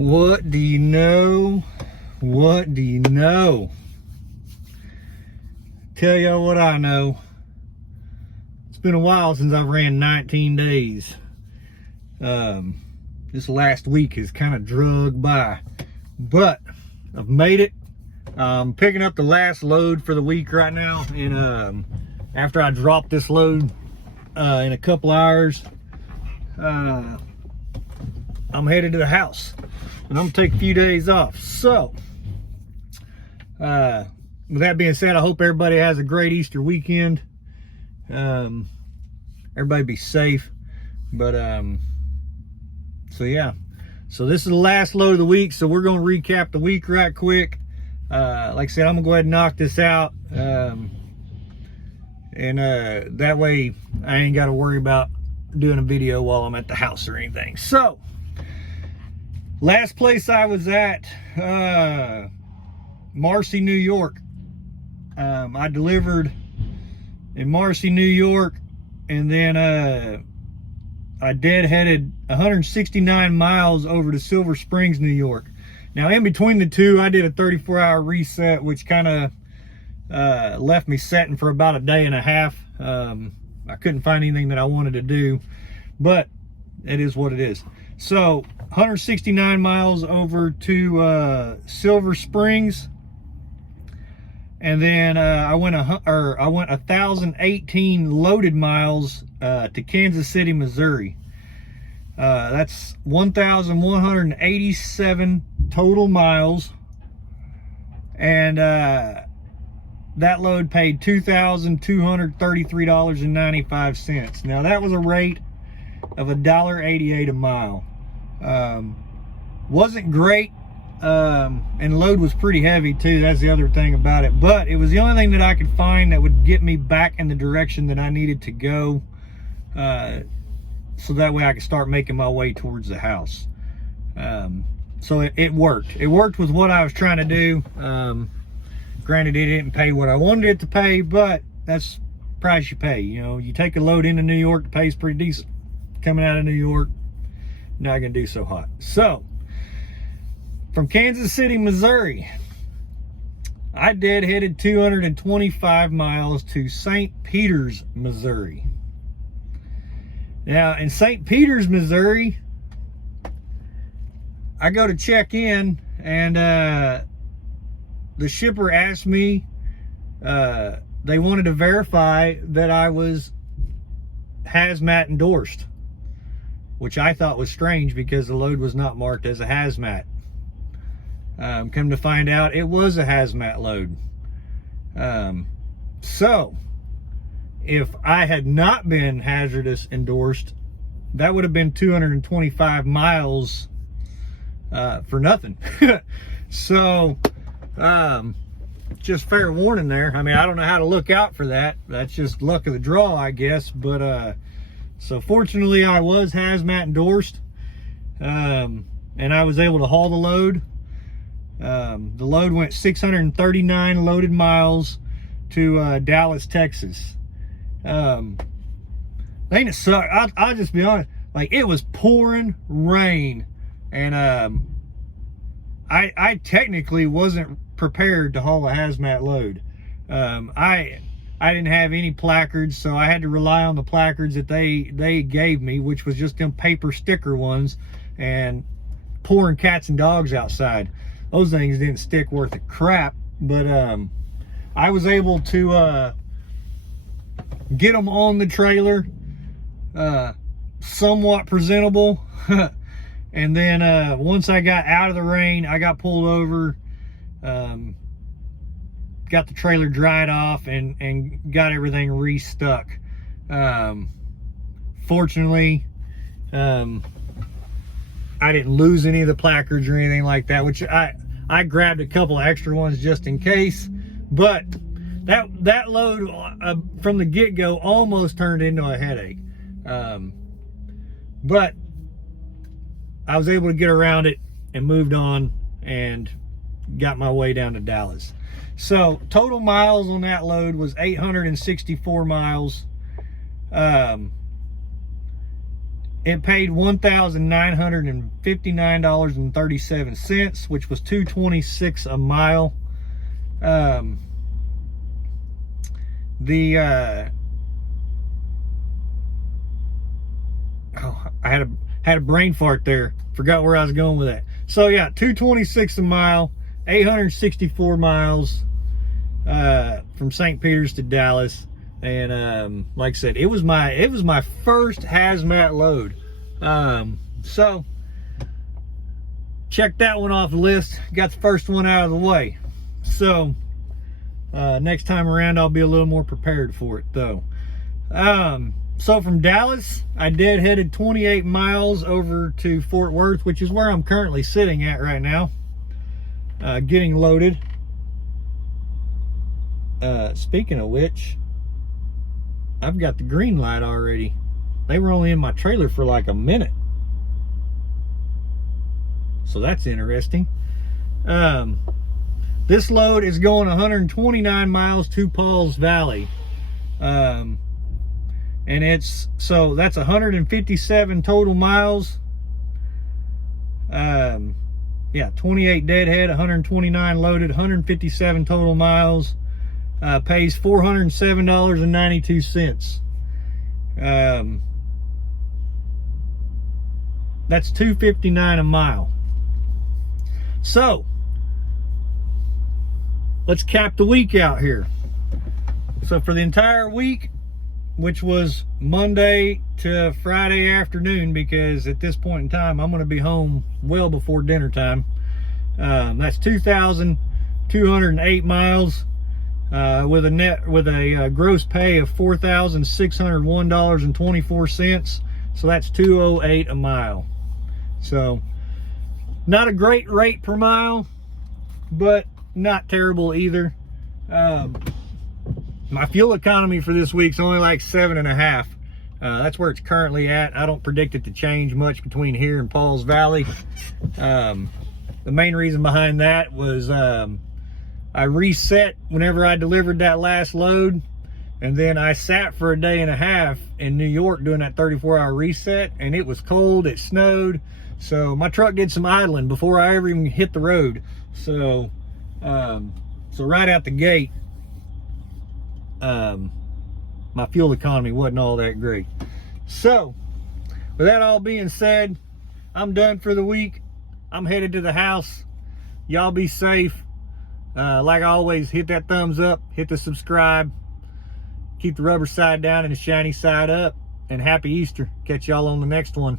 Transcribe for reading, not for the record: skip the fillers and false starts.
What do you know? What do you know? Tell y'all what I know. It's been a while since I've ran 19 days. This last week has kind of drug by, but I've made it. I'm picking up the last load for the week right now, and after I drop this load in a couple hours, I'm headed to the house, and I'm gonna take a few days off. So with that being said, I hope everybody has a great Easter weekend. Everybody be safe. But so yeah, so this is the last load of the week, so we're gonna recap the week right quick. Like I said, I'm gonna go ahead and knock this out, and that way I ain't got to worry about doing a video while I'm at the house or anything. So last place I was at, Marcy, New York. I delivered in Marcy, New York, and then I deadheaded 169 miles over to Silver Springs, New York. Now, in between the two, I did a 34-hour reset, which kind of left me setting for about a day and a half. I couldn't find anything that I wanted to do, but it is what it is. So 169 miles over to Silver Springs, and then I went 1,018 loaded miles to Kansas City, Missouri. That's 1,187 total miles, and that load paid $2,233.95. Now, that was a rate of $1.88 a mile. Wasn't great, and load was pretty heavy too. That's the other thing about it, but it was the only thing that I could find that would get me back in the direction that I needed to go, so that way I could start making my way towards the house. So it worked. It worked with what I was trying to do. Granted, it didn't pay what I wanted it to pay, but that's the price you pay. You know, you take a load into New York, the pay's pretty decent. Coming out of New York, not gonna do so hot. So from Kansas City, Missouri, I deadheaded 225 miles to St. Peters, Missouri. Now, in St. Peters, Missouri, I go to check in, and the shipper asked me, they wanted to verify that I was hazmat endorsed, which I thought was strange because the load was not marked as a hazmat. Come to find out, it was a hazmat load. So if I had not been hazardous endorsed, that would have been 225 miles for nothing. So just fair warning there. I mean, I don't know how to look out for that. That's just luck of the draw, I guess. But so fortunately, I was hazmat endorsed, and I was able to haul the load. The load went 639 loaded miles to Dallas, Texas. Ain't it suck? I'll just be honest. Like, it was pouring rain, and I technically wasn't prepared to haul a hazmat load. I didn't have any placards, so I had to rely on the placards that they gave me, which was just them paper sticker ones, and pouring cats and dogs outside. Those things didn't stick worth a crap, but I was able to get them on the trailer, somewhat presentable. And then once I got out of the rain, I got pulled over, got the trailer dried off, and got everything restuck. Fortunately, I didn't lose any of the placards or anything like that, which I grabbed a couple of extra ones just in case. But that load from the get-go almost turned into a headache. But I was able to get around it and moved on and got my way down to Dallas. So total miles on that load was 864 miles. it paid $1,959.37, which was $2.26 a mile. I had a brain fart there. Forgot where I was going with that. So yeah, $2.26 a mile, 864 miles from St. Peter's to Dallas. And like I said, it was my first hazmat load. So check that one off the list. Got the first one out of the way. So next time around, I'll be a little more prepared for it though. So from Dallas, I deadheaded 28 miles over to Fort Worth, which is where I'm currently sitting at right now, getting loaded. Speaking of which, I've got the green light already. They were only in my trailer for like a minute. So that's interesting. This load is going 129 miles to Paul's Valley. And so that's 157 total miles. Yeah, 28 deadhead, 129 loaded, 157 total miles. Pays $407.92. That's $2.59 a mile. So let's cap the week out here. So for the entire week, which was Monday to Friday afternoon, because at this point in time I'm going to be home well before dinner time, that's 2,208 miles. With a gross pay of $4,601.24. So that's $2.08 a mile. So not a great rate per mile, but not terrible either. My fuel economy for this week's only like 7.5. That's where it's currently at. I don't predict it to change much between here and Paul's Valley. The main reason behind that was I reset whenever I delivered that last load, and then I sat for a day and a half in New York doing that 34-hour reset, and it was cold, it snowed, so my truck did some idling before I ever even hit the road. So so right out the gate, my fuel economy wasn't all that great. So with that all being said, I'm done for the week. I'm headed to the house. Y'all be safe. Like always, hit that thumbs up, hit the subscribe, keep the rubber side down and the shiny side up, and happy Easter. Catch y'all on the next one.